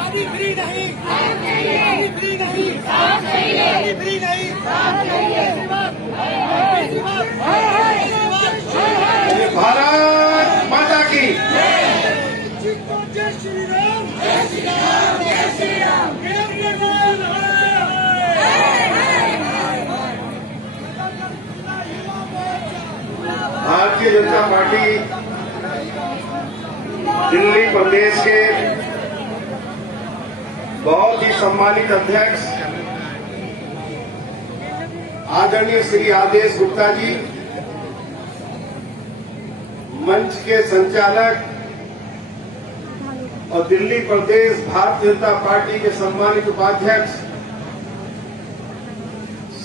पानी फ्री नहीं, पानी फ्री नहीं, पानी फ्री नहीं। भारत माता की जय श्री राम, जय श्री राम, जय श्री राम। भारतीय जनता पार्टी दिल्ली प्रदेश के बहुत ही सम्मानित अध्यक्ष आदरणीय श्री आदेश गुप्ता जी, मंच के संचालक और दिल्ली प्रदेश भारतीय जनता पार्टी के सम्मानित उपाध्यक्ष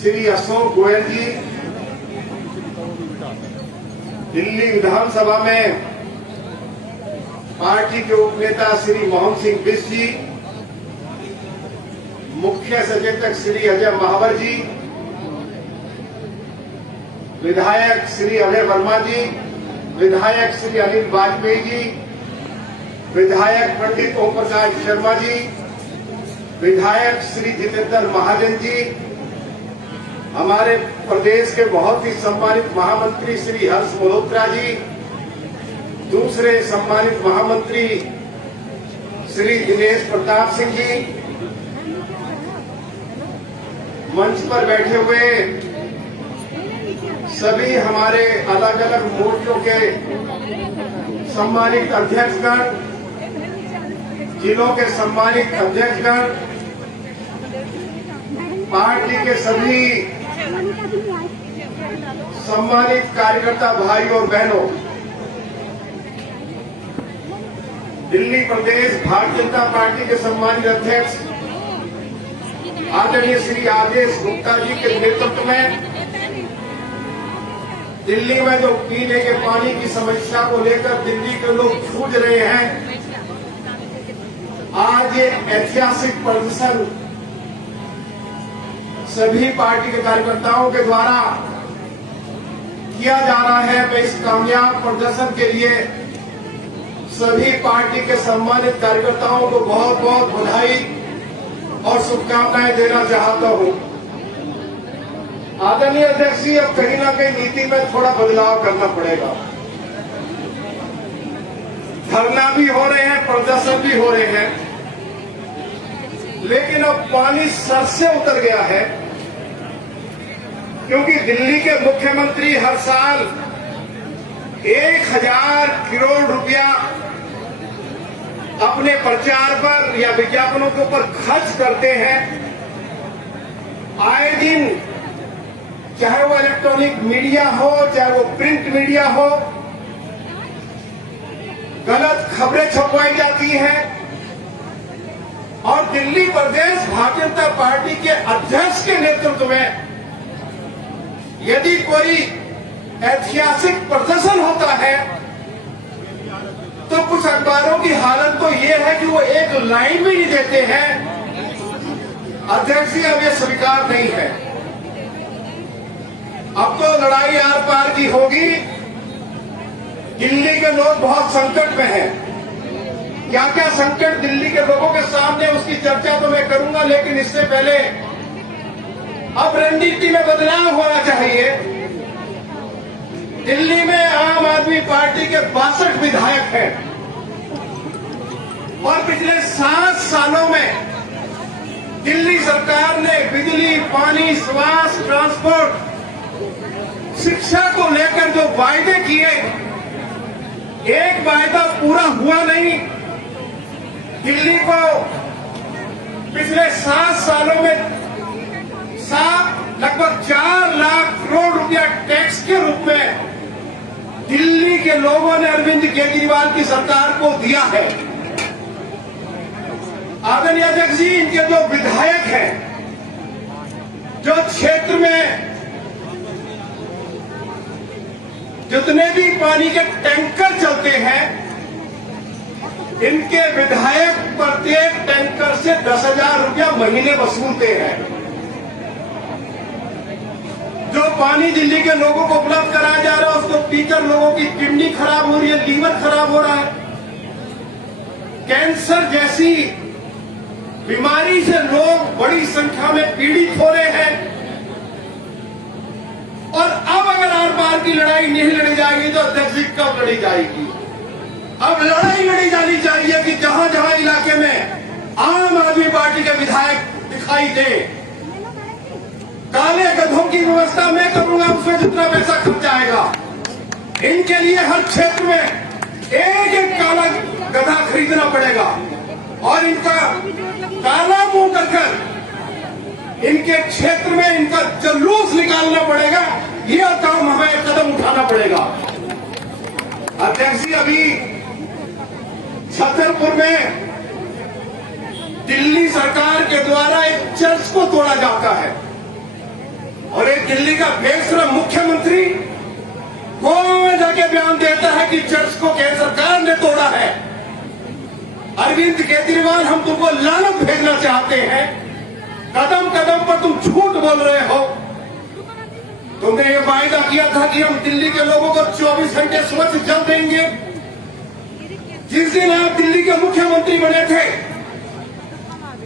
श्री अशोक गोयल जी, दिल्ली विधानसभा में पार्टी के उपनेता श्री मोहन सिंह बिष्ट जी, मुख्य सचेतक श्री अजय महावर जी, विधायक श्री अभय वर्मा जी, विधायक श्री अनिल वाजपेयी जी, विधायक पंडित ओम प्रकाश शर्मा जी, विधायक श्री जितेंद्र महाजन जी, हमारे प्रदेश के बहुत ही सम्मानित महामंत्री श्री हर्ष मल्होत्रा जी, दूसरे सम्मानित महामंत्री श्री दिनेश प्रताप सिंह जी, मंच पर बैठे हुए सभी हमारे अलग अलग मोर्चों के सम्मानित अध्यक्षगण, जिलों के सम्मानित अध्यक्षगण, पार्टी के सभी सम्मानित कार्यकर्ता भाई और बहनों, दिल्ली प्रदेश भारतीय जनता पार्टी के सम्मानित अध्यक्ष आदरणीय श्री आदेश गुप्ता जी के नेतृत्व में दिल्ली में जो पीने के पानी की समस्या को लेकर दिल्ली के लोग जूझ रहे हैं, आज ये ऐतिहासिक प्रदर्शन सभी पार्टी के कार्यकर्ताओं के द्वारा किया जा रहा है। मैं इस कामयाब प्रदर्शन के लिए सभी पार्टी के सम्मानित कार्यकर्ताओं को बहुत बहुत बधाई और शुभकामनाएं देना चाहता हूं। आदरणीय अध्यक्ष जी, अब कहीं ना कहीं नीति में थोड़ा बदलाव करना पड़ेगा। धरना भी हो रहे हैं, प्रदर्शन भी हो रहे हैं, लेकिन अब पानी सर से उतर गया है, क्योंकि दिल्ली के मुख्यमंत्री हर साल 1000 करोड़ रुपया अपने प्रचार पर या विज्ञापनों के ऊपर खर्च करते हैं। आए दिन, चाहे वो इलेक्ट्रॉनिक मीडिया हो, चाहे वो प्रिंट मीडिया हो, गलत खबरें छपवाई जाती हैं और दिल्ली प्रदेश भारतीय जनता पार्टी के अध्यक्ष के नेतृत्व में यदि कोई ऐतिहासिक प्रदर्शन होता है तो कुछ अखबारों की हालत तो ये है कि वो एक लाइन भी नहीं देते हैं। अध्यक्ष जी, अब ये स्वीकार नहीं है। अब तो लड़ाई आर पार की होगी। दिल्ली के लोग बहुत संकट में हैं। क्या क्या संकट दिल्ली के लोगों के सामने, उसकी चर्चा तो मैं करूंगा, लेकिन इससे पहले अब रणनीति में बदलाव होना चाहिए। दिल्ली में आम आदमी पार्टी के 62 विधायक हैं और पिछले 7 सालों में दिल्ली सरकार ने बिजली, पानी, स्वास्थ्य, ट्रांसपोर्ट, शिक्षा को लेकर जो वायदे किए, एक वायदा पूरा हुआ नहीं। दिल्ली को पिछले 7 सालों में लगभग 4 लाख करोड़ रुपया टैक्स के रूप में दिल्ली के लोगों ने अरविंद केजरीवाल की सरकार को दिया है। आदरणीय अध्यक्ष जी, इनके जो विधायक हैं, जो क्षेत्र में जितने भी पानी के टैंकर चलते हैं, इनके विधायक प्रत्येक टैंकर से 10,000 रुपया महीने वसूलते हैं। जो पानी दिल्ली के लोगों को उपलब्ध कराया जा रहा है, उसको पीकर लोगों की किडनी खराब हो रही है, लीवर खराब हो रहा है, कैंसर जैसी बीमारी से लोग बड़ी संख्या में पीड़ित हो रहे हैं। और अब अगर आर पार की लड़ाई नहीं लड़ी जाएगी तो अध्यक्ष जी कब लड़ी जाएगी? अब लड़ाई लड़ी जानी चाहिए कि जहां जहां इलाके में आम आदमी पार्टी के विधायक दिखाई दे, काले गधों की व्यवस्था मैं करूंगा, उसमें जितना पैसा खर्च आएगा इनके लिए हर क्षेत्र में एक एक काला गधा खरीदना पड़ेगा और इनका काला मुंह कर इनके क्षेत्र में इनका जुलूस निकालना पड़ेगा। यह काम हमें कदम उठाना पड़ेगा। अध्यक्ष जी, अभी छतरपुर में दिल्ली सरकार के द्वारा एक चर्च को तोड़ा जाता है और एक दिल्ली का बेशरम मुख्यमंत्री गोवा में जाके बयान देता है कि चर्च को केंद्र सरकार ने तोड़ा है। अरविंद केजरीवाल, हम तुमको लानत भेजना चाहते हैं। कदम कदम पर तुम झूठ बोल रहे हो। तुमने ये वायदा किया था कि हम दिल्ली के लोगों को 24 घंटे स्वच्छ जल देंगे। जिस दिन आप दिल्ली के मुख्यमंत्री बने थे,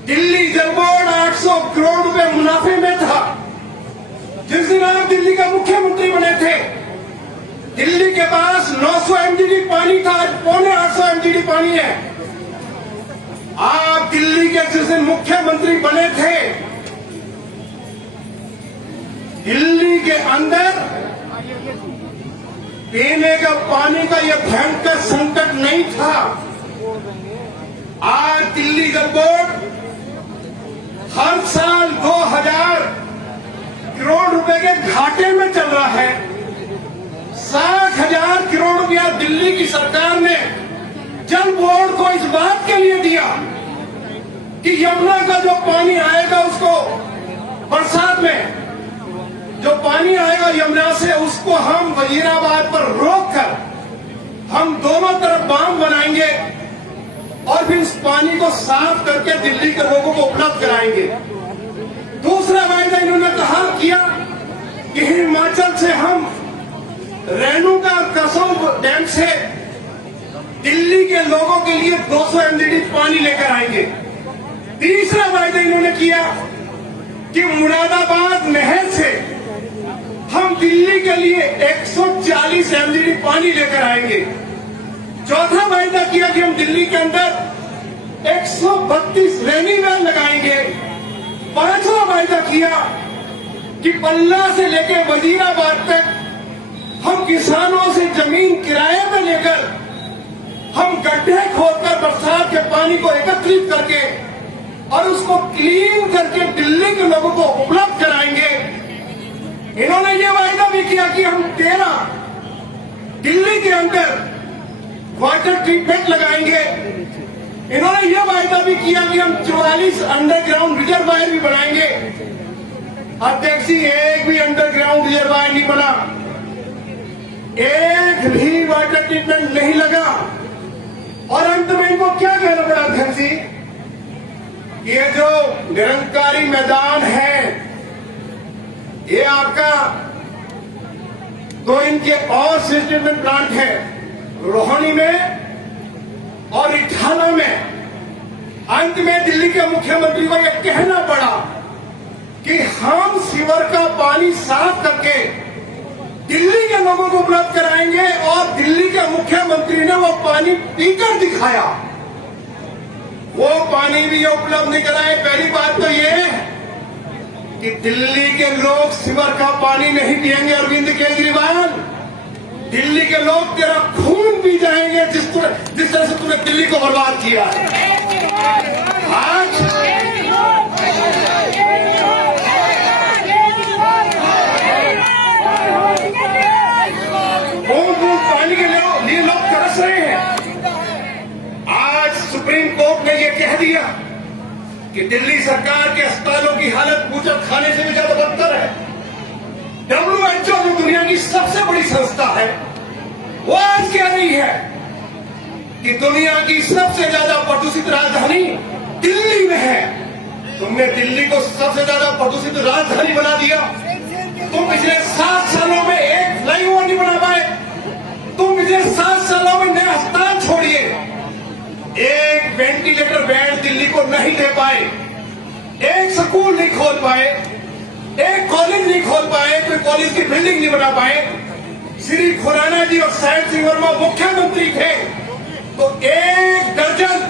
दिल्ली जल बोर्ड 800 करोड़ रुपए मुनाफे में था। जिस दिन आप दिल्ली के मुख्यमंत्री बने थे, दिल्ली के पास 900 एमडीडी पानी था, आज 850 एमडीडी पानी है। आप दिल्ली के जिस दिन मुख्यमंत्री बने थे, दिल्ली के अंदर पीने का पानी का यह भयंकर संकट नहीं था। आज दिल्ली जल बोर्ड हर साल 2000 करोड़ रुपए के घाटे में चल रहा है। 60,000 करोड़ रुपया दिल्ली की सरकार ने जल बोर्ड को इस बात के लिए दिया कि यमुना का जो पानी आएगा, उसको बरसात में जो पानी आएगा यमुना से, उसको हम वजीराबाद पर रोककर हम दोनों तरफ बांध बनाएंगे और फिर उस पानी को साफ करके दिल्ली के लोगों को उपलब्ध कराएंगे। दूसरा वायदा इन्होंने कहा किया कि हिमाचल से हम रेणुका कसौल डैम से दिल्ली के लोगों के लिए 200 एमडीडी पानी लेकर आएंगे। तीसरा वायदा इन्होंने किया कि मुरादाबाद नहर से हम दिल्ली के लिए 140 एमडीडी पानी लेकर आएंगे। चौथा वायदा किया कि हम दिल्ली के अंदर 132 रेनी वेल लगाएंगे। पांचवा वायदा किया कि पल्ला से लेकर वजीराबाद तक हम किसानों से जमीन किराए पर लेकर हम गड्ढे खोदकर बरसात के पानी को एकत्रित करके और उसको क्लीन करके दिल्ली के लोगों को उपलब्ध कराएंगे। इन्होंने ये वायदा भी किया कि हम 13 दिल्ली के अंदर वाटर ट्रीटमेंट लगाएंगे। इन्होंने ये वायदा भी किया कि हम 44 अंडरग्राउंड रिजर्वायर भी बनाएंगे। अध्यक्ष जी, एक भी अंडरग्राउंड रिजर्वायर नहीं बना, एक भी वाटर ट्रीटमेंट नहीं लगा। और अंत में इनको क्या कहना पड़ा अध्यक्ष जी? ये जो निरंकारी मैदान है, ये आपका तो इनके और ट्रीटमेंट प्लांट है रोहिणी में और इटाला में। अंत में दिल्ली के मुख्यमंत्री को यह कहना पड़ा कि हम सीवर का पानी साफ करके दिल्ली के लोगों को उपलब्ध कराएंगे। और दिल्ली के मुख्यमंत्री ने वो पानी पीकर दिखाया। वो पानी भी उपलब्ध नहीं कराए। पहली बात तो ये कि दिल्ली के लोग सीवर का पानी नहीं पिएंगे। अरविंद केजरीवाल, दिल्ली के लोग तेरा खून पी जाएंगे जिस तरह से तूने दिल्ली को बर्बाद किया है। आज बूंद पानी के लिए लोग तरस रहे हैं। आज सुप्रीम कोर्ट ने यह कह दिया कि दिल्ली सरकार के अस्पतालों की हालत बूचक खाने से भी ज्यादा बदतर है। WHO जो दुनिया की सबसे बड़ी संस्था है, वो आज कह रही है कि दुनिया की सबसे ज्यादा प्रदूषित राजधानी दिल्ली में है। तुमने दिल्ली को सबसे ज्यादा प्रदूषित राजधानी बना दिया। तुम पिछले 7 सालों में एक फ्लाईओवर नहीं बना पाए। तुम पिछले 7 सालों में नया अस्पताल छोड़िए, एक वेंटिलेटर बेड दिल्ली को नहीं दे पाए। स्कूल नहीं खोल पाए, एक कॉलेज नहीं खोल पाए, कोई कॉलेज की बिल्डिंग नहीं बना पाए। श्री खुराना जी और सैयद सिंह वर्मा मुख्यमंत्री थे तो 1 दर्जन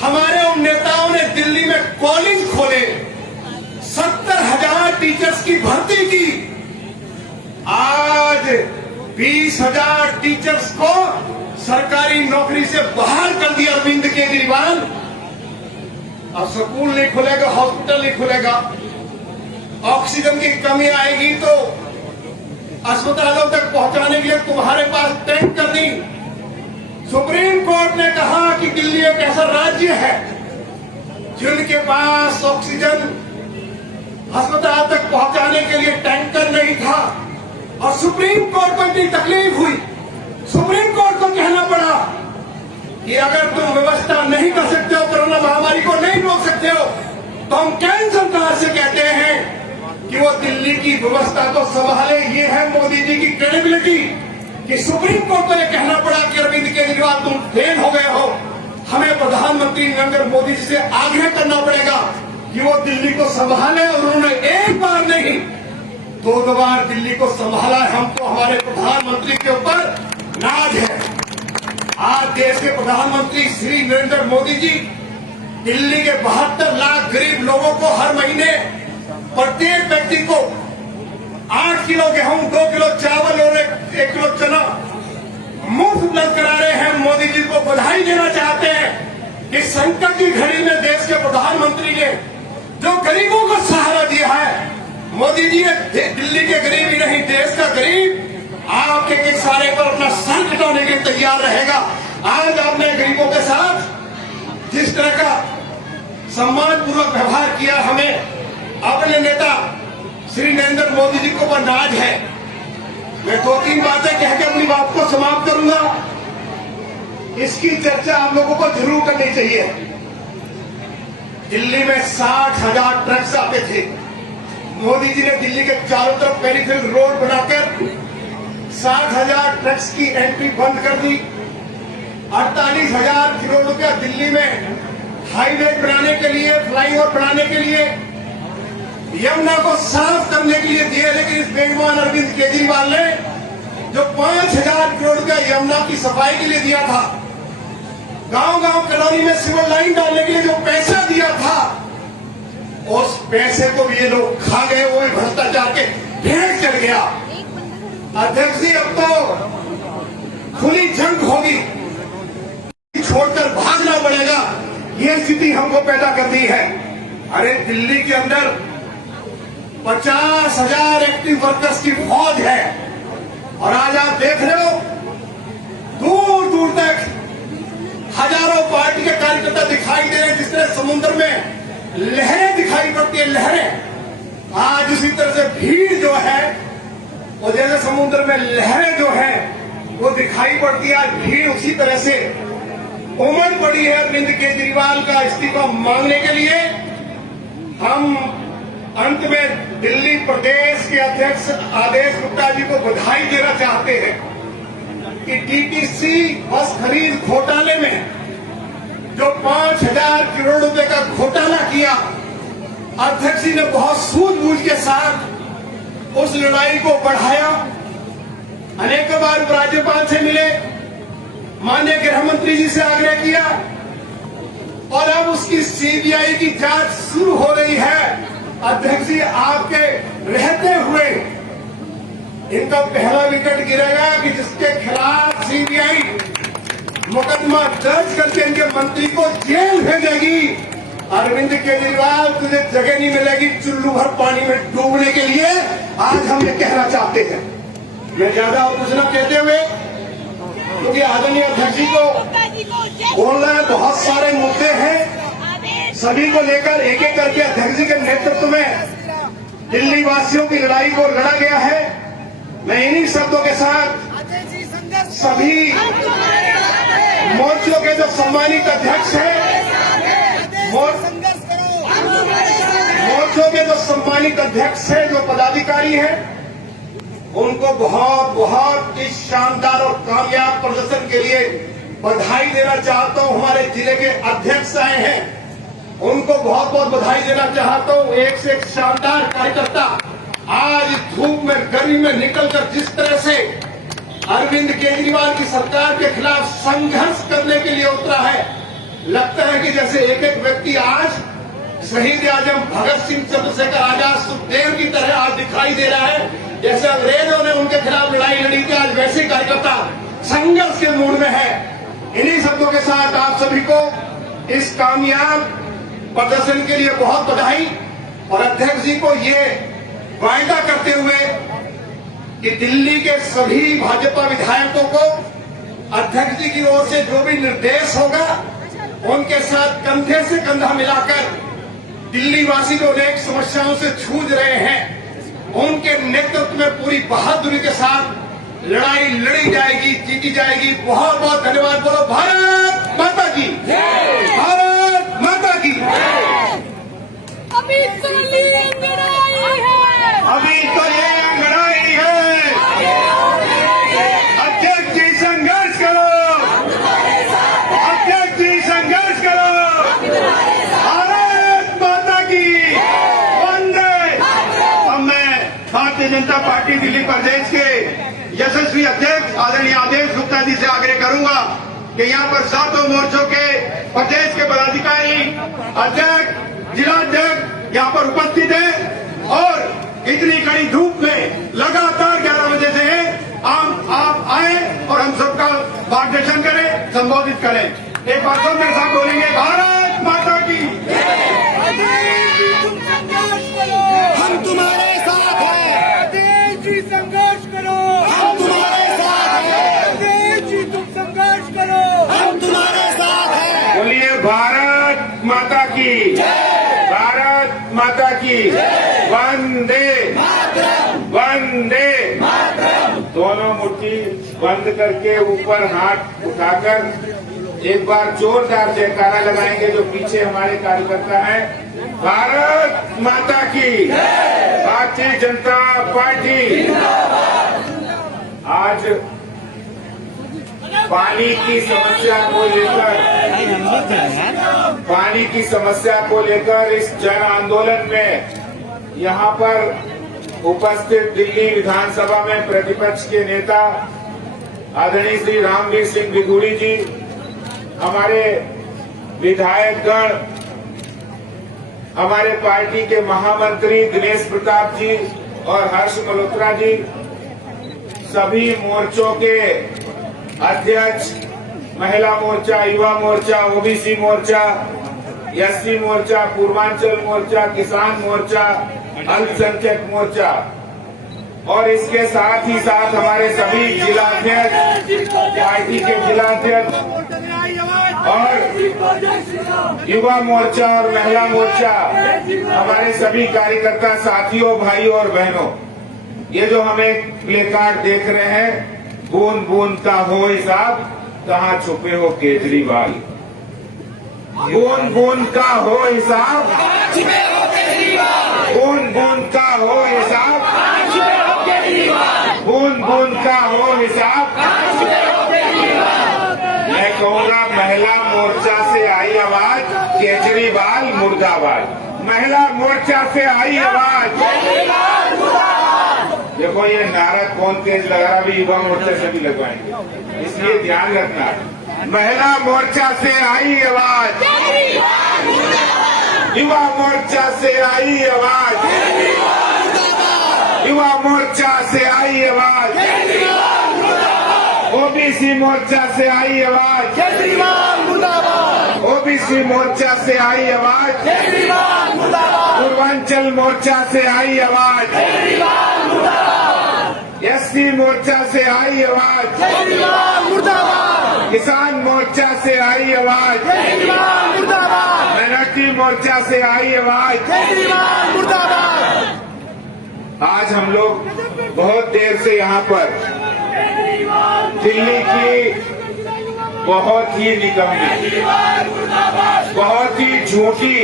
हमारे उन नेताओं ने दिल्ली में कॉलेज खोले, 70,000 टीचर्स की भर्ती की। आज 20,000 टीचर्स को सरकारी नौकरी से बाहर कर दिया अरविंद केजरीवाल। अब स्कूल नहीं खुलेगा, हॉस्पिटल नहीं खुलेगा, ऑक्सीजन की कमी आएगी तो अस्पतालों तक पहुंचाने के लिए तुम्हारे पास टैंकर नहीं। सुप्रीम कोर्ट ने कहा कि दिल्ली एक ऐसा राज्य है जिनके पास ऑक्सीजन अस्पताल तक पहुंचाने के लिए टैंकर नहीं था, और सुप्रीम कोर्ट को इतनी तकलीफ हुई, सुप्रीम कोर्ट को कहना पड़ा कि अगर तुम व्यवस्था नहीं कर सकते हो, कोरोना महामारी को नहीं रोक सकते हो, तो हम केंद्र सरकार से कहते हैं कि वो दिल्ली की व्यवस्था को संभाले। ये है मोदी जी की क्रेडिबिलिटी कि सुप्रीम कोर्ट को यह कहना पड़ा कि अरविंद केजरीवाल तुम फेल हो गए हो, हमें प्रधानमंत्री नरेंद्र मोदी जी से आग्रह करना पड़ेगा कि वो दिल्ली को संभाले। और उन्होंने एक बार नहीं 2 बार दिल्ली को संभाला है। हमको हमारे प्रधानमंत्री के ऊपर नाज है। आज देश के प्रधानमंत्री श्री नरेंद्र मोदी जी दिल्ली के 72 लाख गरीब लोगों को हर महीने प्रत्येक व्यक्ति को 8 किलो गेहूं, 2 किलो चावल और 1 किलो चना मुफ्त उपलब्ध करा रहे हैं। मोदी जी को बधाई देना चाहते हैं कि संकट की घड़ी में देश के प्रधानमंत्री ने जो गरीबों को सहारा दिया है। मोदी जी ने दिल्ली के गरीब ही नहीं, देश का गरीब आपके एक सारे पर अपना सर कटाने के लिए तैयार रहेगा। आज आपने गरीबों के साथ जिस तरह का सम्मानपूर्वक व्यवहार किया, हमें अपने नेता श्री नरेंद्र मोदी जी को नाज है। मैं 2-3 बातें कह के अपनी बात को समाप्त करूंगा। इसकी चर्चा आप लोगों को जरूर करनी चाहिए। दिल्ली में 60,000 ट्रक्स आते थे। मोदी जी ने दिल्ली के चारों तरफ पेरिफेरल रोड बनाकर 60,000 ट्रक्स की एंट्री बंद कर दी। 48,000 करोड़ रुपया दिल्ली में हाईवे बनाने के लिए, फ्लाईओवर बनाने के लिए, यमुना को साफ करने के लिए दिए। लेकिन इस बेईमान अरविंद केजरीवाल ने जो 5,000 करोड़ रुपया यमुना की सफाई के लिए दिया था, गांव-गांव कॉलोनी में सिविल लाइन डालने के लिए जो पैसा दिया था, उस पैसे को भी ये लोग खा गए। वो भी भ्रष्टाचार के ढेर चढ़ गया। अध्यक्ष जी, अब तो खुली जंग होगी, छोड़कर भागना पड़ेगा। ये स्थिति हमको पैदा करनी है। अरे दिल्ली के अंदर 50,000 एक्टिव वर्कर्स की फौज है, और आज आप देख रहे हो दूर दूर तक हजारों पार्टी के कार्यकर्ता दिखाई दे रहे हैं। जिस तरह समुद्र में लहरें दिखाई पड़ती है, लहरें, आज उसी तरह से भीड़ जो है, वो जैसे समुद्र में लहरें जो है वो दिखाई पड़ती है। आज भीड़ उसी तरह से उमड़ पड़ी है अरविंद केजरीवाल का इस्तीफा मांगने के लिए। हम अंत में दिल्ली प्रदेश के अध्यक्ष आदेश गुप्ता जी को बधाई देना चाहते हैं कि डीटीसी बस खरीद घोटाले में जो 5,000 करोड़ रुपए का घोटाला किया, अध्यक्ष जी ने बहुत सूझबूझ के साथ उस लड़ाई को बढ़ाया। अनेक बार राज्यपाल से मिले, माननीय गृह मंत्री जी से आग्रह किया, और अब उसकी सीबीआई की जांच शुरू हो रही है। अध्यक्ष जी, आपके रहते हुए इनका पहला विकेट गिरेगा कि जिसके खिलाफ सीबीआई मुकदमा दर्ज करके इनके मंत्री को जेल भेजेगी। अरविंद केजरीवाल, तुझे जगह नहीं मिलेगी चुल्लू भर पानी में डूबने के लिए। आज हम ये कहना चाहते हैं। मैं ज्यादा और कुछ न कहते हुए, क्योंकि आदरणीय अध्यक्ष जी को बोलना है, बहुत सारे मुद्दे हैं, सभी को लेकर एक एक करके अध्यक्ष जी के नेतृत्व में दिल्ली वासियों की लड़ाई को लड़ा गया है। मैं इन्हीं शब्दों के साथ सभी मोर्चों के जो सम्मानित अध्यक्ष हैं, मोर्चों के जो सम्मानित अध्यक्ष हैं, जो पदाधिकारी हैं, उनको बहुत बहुत इस शानदार और कामयाब प्रदर्शन के लिए बधाई देना चाहता हूं। हमारे जिले के अध्यक्ष आए हैं, उनको उनको बहुत बहुत बधाई देना चाहता हूँ। एक से एक शानदार कार्यकर्ता आज धूप में गर्मी में निकलकर जिस तरह से अरविंद केजरीवाल की सरकार के खिलाफ संघर्ष करने के लिए उतरा है, लगता है कि जैसे एक एक व्यक्ति आज शहीद आजम भगत सिंह, चंद्रशेखर आजाद, सुखदेव की तरह आज दिखाई दे रहा है। जैसे अंग्रेजों ने उनके खिलाफ लड़ाई लड़ी थी, आज वैसे कार्यकर्ता संघर्ष के मूड में है। इन्हीं शब्दों के साथ आप सभी को इस कामयाब प्रदर्शन के लिए बहुत बधाई और अध्यक्ष जी को ये वायदा करते हुए कि दिल्ली के सभी भाजपा विधायकों को अध्यक्ष जी की ओर से जो भी निर्देश होगा उनके साथ कंधे से कंधा मिलाकर दिल्ली वासी जो अनेक समस्याओं से जूझ रहे हैं उनके नेतृत्व में पूरी बहादुरी के साथ लड़ाई लड़ी जाएगी, जीती जाएगी। बहुत बहुत धन्यवाद। बोलो भारत माता की, भारत माता की। अभी तो ये अंगड़ाई है, अभी तो ये अंगड़ाई है। अध्यक्ष जी संघर्ष करो, अध्यक्ष जी संघर्ष करो। भारत माता की वंदे। अब मैं भारतीय जनता पार्टी दिल्ली प्रदेश के यशस्वी अध्यक्ष आदरणीय आदेश गुप्ता जी से आग्रह करूंगा कि यहाँ पर सातों मोर्चों के प्रदेश के पदाधिकारी, अध्यक्ष, जिलाध्यक्ष यहाँ पर उपस्थित हैं और इतनी कड़ी धूप में लगातार 11 बजे से आप आए और हम सबका मार्गदर्शन करें, संबोधित करें। एक बार सब मेरे साथ बोलेंगे, भारत माता की। हम तुम्हारे साथ हैं। देश जी संघर्ष करो, हम तुम्हारे साथ हैं। देश जी तुम संघर्ष करो, हम तुम्हारे साथ हैं। बोलिए भारत माता की, भारत माता की। वंदे वंदे। दोनों मुट्ठी बंद करके ऊपर हाथ उठाकर एक बार जोरदार जयकारा लगाएंगे जो पीछे हमारे कार्यकर्ता हैं। भारत माता की, भारतीय जनता पार्टी। आज पानी की समस्या को लेकर इस जन आंदोलन में यहाँ पर उपस्थित दिल्ली विधानसभा में प्रतिपक्ष के नेता आदरणीय श्री रामवीर सिंह बिधूड़ी जी, हमारे विधायकगण, हमारे पार्टी के महामंत्री दिनेश प्रताप जी और हर्ष मल्होत्रा जी, सभी मोर्चों के अध्यक्ष, महिला मोर्चा, युवा मोर्चा, ओबीसी मोर्चा, एससी मोर्चा, पूर्वांचल मोर्चा, किसान मोर्चा, अल्पसंख्यक मोर्चा और इसके साथ ही साथ हमारे सभी जिलाध्यक्ष, पार्टी के जिलाध्यक्ष और युवा मोर्चा और महिला मोर्चा, हमारे सभी कार्यकर्ता साथियों, भाइयों और बहनों, ये जो हमें प्ले कार्ड देख रहे हैं, बूंद बूंद का हो हिसाब, कहाँ छुपे हो केजरीवाल। बूंद बूंद का हो हिसाब, बूंद बूंद का हो हिसाब, बूंद बूंद का हो हिसाब। मैं कहूँगा महिला मोर्चा से आई आवाज, केजरीवाल मुर्दाबाद। महिला मोर्चा से आई आवाज। देखो ये नारा कौन तेज लगा रहा, अभी युवा मोर्चा से भी लगवाएंगे, इसलिए ध्यान रखना। महिला मोर्चा से आई आवाज, युवा मोर्चा से आई आवाज, युवा मोर्चा से आई आवाज, ओबीसी मोर्चा से आई आवाज, ओबीसी मोर्चा से आई आवाज, पूर्वांचल मोर्चा से आई आवाज, एससी मोर्चा से आई आवाज, किसान मोर्चा से आई आवाज, माइनॉरिटी मोर्चा से आई आवाज। आज हम लोग बहुत देर से यहाँ पर दिल्ली की बहुत ही निकम्मी, बहुत ही झूठी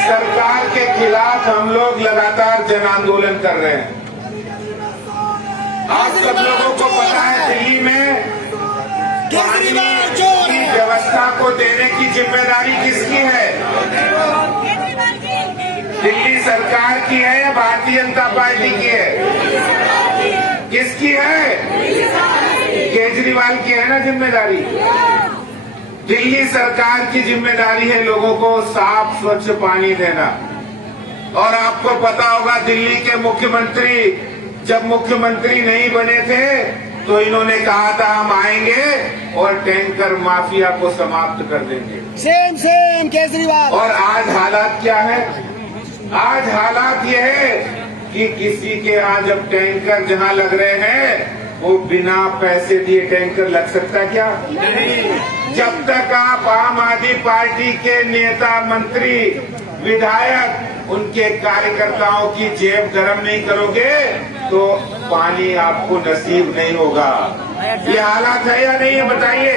सरकार के खिलाफ हम लोग लगातार जन आंदोलन कर रहे हैं। आप सब लोगों को पता है दिल्ली में पानी की व्यवस्था को देने की जिम्मेदारी किसकी है? दिल्ली सरकार की है या भारतीय जनता पार्टी की है? किसकी है? केजरीवाल की है ना जिम्मेदारी। दिल्ली सरकार की जिम्मेदारी है लोगों को साफ स्वच्छ पानी देना। और आपको पता होगा दिल्ली के मुख्यमंत्री जब मुख्यमंत्री नहीं बने थे तो इन्होंने कहा था हम आएंगे और टैंकर माफिया को समाप्त कर देंगे। Same same Kejriwal. और आज हालात क्या है? आज हालात ये है कि किसी के यहाँ जब टैंकर जहाँ लग रहे हैं वो बिना पैसे दिए टैंकर लग सकता क्या? जब तक आप आम आदमी पार्टी के नेता मंत्री विधायक उनके कार्यकर्ताओं की जेब गर्म नहीं करोगे तो पानी आपको नसीब नहीं होगा। ये हालात है या नहीं है बताइए।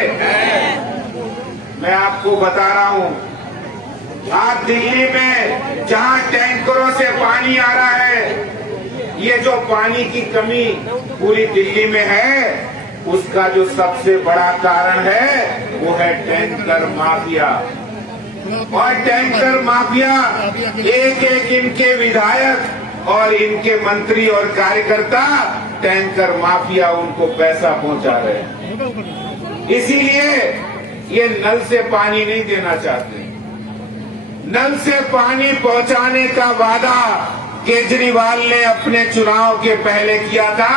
मैं आपको बता रहा हूँ आज दिल्ली में जहाँ टैंकरों से पानी आ रहा है, ये जो पानी की कमी पूरी दिल्ली में है उसका जो सबसे बड़ा कारण है वो है टैंकर माफिया। और टैंकर माफिया एक एक इनके विधायक और इनके मंत्री और कार्यकर्ता टैंकर माफिया उनको पैसा पहुंचा रहे हैं। इसीलिए ये नल से पानी नहीं देना चाहते। नल से पानी पहुंचाने का वादा केजरीवाल ने अपने चुनाव के पहले किया था,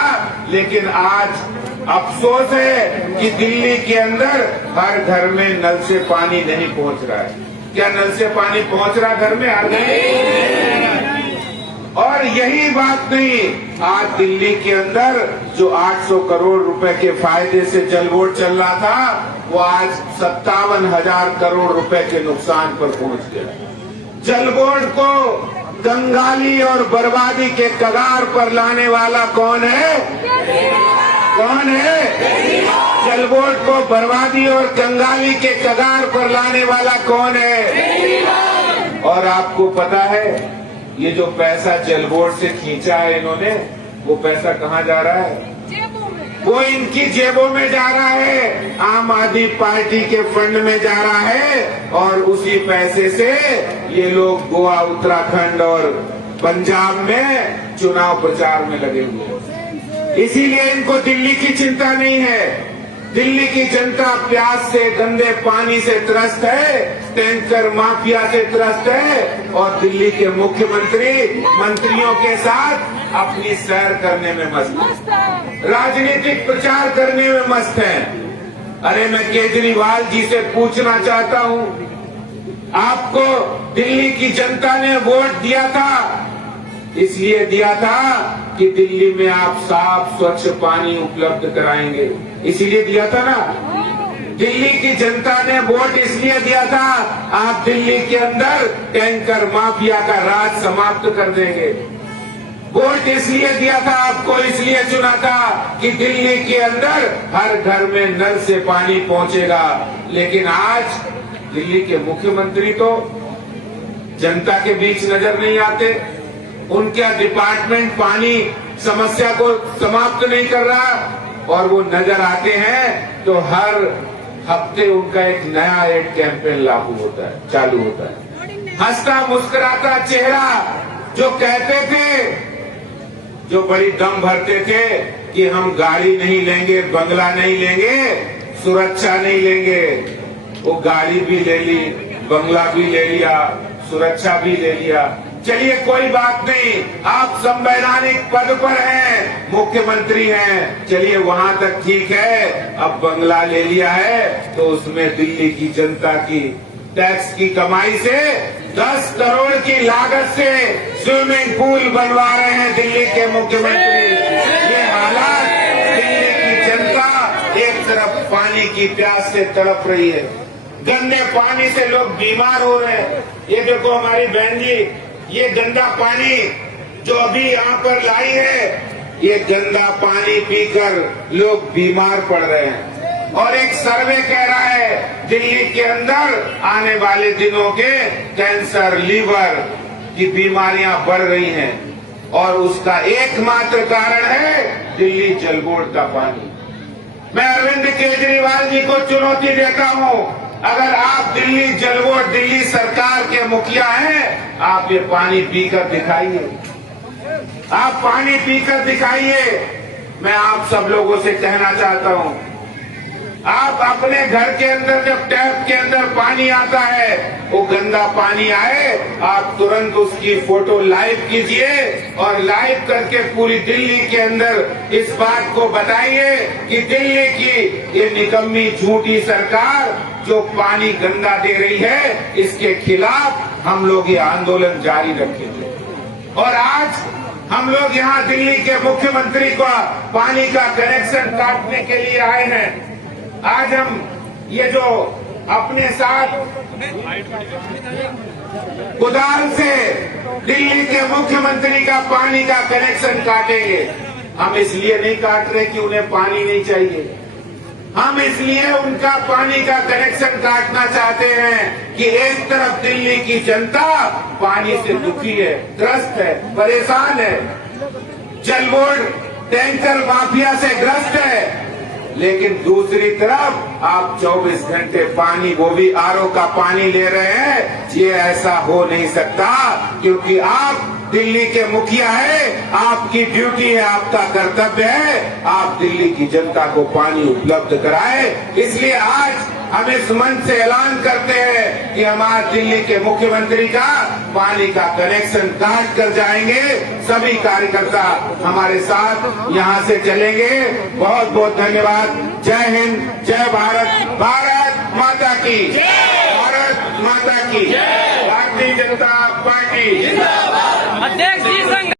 लेकिन आज अफसोस है कि दिल्ली के अंदर हर घर में नल से पानी नहीं पहुंच रहा है। क्या नल से पानी पहुंच रहा घर में? हर घर। और यही बात नहीं, आज दिल्ली के अंदर जो 800 करोड़ रुपए के फायदे से जल बोर्ड चल रहा था वो आज 57,000 करोड़ रुपए के नुकसान पर पहुंच गया। जल बोर्ड को कंगाली और बर्बादी के कगार पर लाने वाला कौन है? कौन है? जल बोर्ड को बर्बादी और कंगाली के कगार पर लाने वाला कौन है? और आपको पता है ये जो पैसा जल बोर्ड से खींचा है इन्होंने, वो पैसा कहाँ जा रहा है? वो इनकी जेबों में जा रहा है, आम आदमी पार्टी के फंड में जा रहा है। और उसी पैसे से ये लोग गोवा, उत्तराखंड और पंजाब में चुनाव प्रचार में लगे हुए हैं। इसीलिए इनको दिल्ली की चिंता नहीं है। दिल्ली की जनता प्यास से, गंदे पानी से त्रस्त है, टैंकर माफिया से त्रस्त है और दिल्ली के मुख्यमंत्री मंत्रियों के साथ अपनी सैर करने में मस्त है, राजनीतिक प्रचार करने में मस्त है। अरे मैं केजरीवाल जी से पूछना चाहता हूँ, आपको दिल्ली की जनता ने वोट दिया था, इसलिए दिया था कि दिल्ली में आप साफ स्वच्छ पानी उपलब्ध कराएंगे, इसीलिए दिया था ना। दिल्ली की जनता ने वोट इसलिए दिया था आप दिल्ली के अंदर टैंकर माफिया का राज समाप्त कर देंगे। वोट इसलिए दिया था आपको, इसलिए चुना था कि दिल्ली के अंदर हर घर में नल से पानी पहुंचेगा। लेकिन आज दिल्ली के मुख्यमंत्री तो जनता के बीच नजर नहीं आते। उनका डिपार्टमेंट पानी समस्या को समाप्त नहीं कर रहा और वो नजर आते हैं तो हर हफ्ते उनका एक नया एड कैंपेन लागू होता है, चालू होता है। हंसता मुस्कुराता चेहरा, जो कहते थे, जो बड़ी दम भरते थे कि हम गाड़ी नहीं लेंगे, बंगला नहीं लेंगे, सुरक्षा नहीं लेंगे, वो गाड़ी भी ले ली, बंगला भी ले लिया, सुरक्षा भी ले लिया। चलिए कोई बात नहीं, आप संवैधानिक पद पर हैं, मुख्यमंत्री हैं, चलिए वहां तक ठीक है। अब बंगला ले लिया है तो उसमें दिल्ली की जनता की टैक्स की कमाई से 10 करोड़ की लागत से स्विमिंग पूल बनवा रहे हैं दिल्ली के मुख्यमंत्री। ये हालात, दिल्ली की जनता एक तरफ पानी की प्यास से तड़प रही है, गंदे पानी से लोग बीमार हो रहे हैं। ये देखो हमारी बहन जी, ये गंदा पानी जो अभी यहाँ पर लाई है, ये गंदा पानी पीकर लोग बीमार पड़ रहे हैं। और एक सर्वे कह रहा है दिल्ली के अंदर आने वाले दिनों के कैंसर, लीवर की बीमारियां बढ़ रही हैं और उसका एकमात्र कारण है दिल्ली जल बोर्ड का पानी। मैं अरविंद केजरीवाल जी को चुनौती देता हूं, अगर आप दिल्ली जलवोट दिल्ली सरकार के मुखिया हैं, आप ये पानी पीकर दिखाइए, आप पानी पीकर दिखाइए। मैं आप सब लोगों से कहना चाहता हूं, आप अपने घर के अंदर जब टैप के अंदर पानी आता है, वो गंदा पानी आए, आप तुरंत उसकी फोटो लाइव कीजिए और लाइव करके पूरी दिल्ली के अंदर इस बात को बताइए कि दिल्ली की ये निकम्मी झूठी सरकार जो पानी गंदा दे रही है, इसके खिलाफ हम लोग ये आंदोलन जारी रखेंगे। और आज हम लोग यहाँ दिल्ली के मुख्यमंत्री को पानी का कनेक्शन काटने के लिए आए हैं। आज हम ये जो अपने साथ कुदाल से दिल्ली के मुख्यमंत्री का पानी का कनेक्शन काटेंगे, हम इसलिए नहीं काट रहे कि उन्हें पानी नहीं चाहिए, हम इसलिए उनका पानी का कनेक्शन काटना चाहते हैं कि एक तरफ दिल्ली की जनता पानी से दुखी है, त्रस्त है, परेशान है, जलवोट टैंकर माफिया से ग्रस्त है, लेकिन दूसरी तरफ आप 24 घंटे पानी, वो भी आरओ का पानी ले रहे हैं। ये ऐसा हो नहीं सकता, क्योंकि आप दिल्ली के मुखिया है, आपकी ड्यूटी है, आपका कर्तव्य है, आप दिल्ली की जनता को पानी उपलब्ध कराए। इसलिए आज हम इस मंच से ऐलान करते हैं कि हम आज दिल्ली के मुख्यमंत्री का पानी का कनेक्शन काट कर जाएंगे। सभी कार्यकर्ता हमारे साथ यहाँ से चलेंगे। बहुत बहुत धन्यवाद। जय हिंद, जय भारत, भारत माता की, भारत माता की, भारतीय जनता पार्टी। अध्यक्ष जी संघ